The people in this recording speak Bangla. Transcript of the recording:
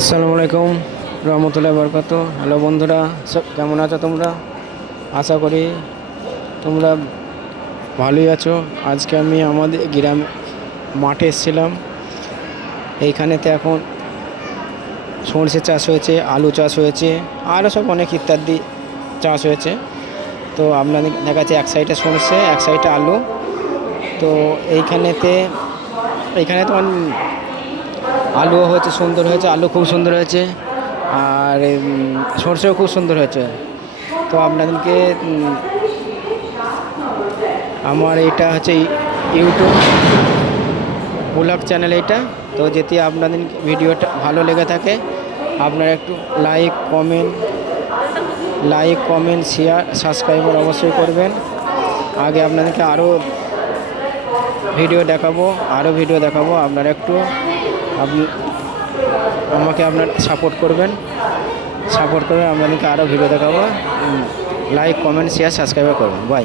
আসসালামু আলাইকুম রহমতুল্লাহ বরকাত। হ্যালো বন্ধুরা, সব কেমন আছো তোমরা? আশা করি তোমরা ভালোই আছো। আজকে আমি আমাদের গ্রাম মাঠে এসেছিলাম। এইখানেতে এখন সরষে চাষ হয়েছে, আলু চাষ হয়েছে, আরও সব অনেক ইত্যাদি চাষ হয়েছে। তো আপনাদের দেখাচ্ছে এক সাইডে সরষে, এক সাইডে আলু। তো এইখানে তো আলুও হয়েছে, সুন্দর হয়েছে, আলু খুব সুন্দর হয়েছে, আর সরষেও খুব সুন্দর হয়েছে। তো আপনাদেরকে আমার এটা হচ্ছে ইউটিউব ব্লগ চ্যানেল এটা। তো যদি আপনাদের ভিডিওটা ভালো লেগে থাকে আপনারা একটু লাইক কমেন্ট শেয়ার সাবস্ক্রাইবার অবশ্যই করবেন। আগে আপনাদেরকে আরও ভিডিও দেখাবো আপনারা একটু আমাকে আপনার সাপোর্ট করবেন আপনাদেরকে আরও ভিডিও দেখাবো। লাইক কমেন্ট শেয়ার সাবস্ক্রাইব করবেন। বাই।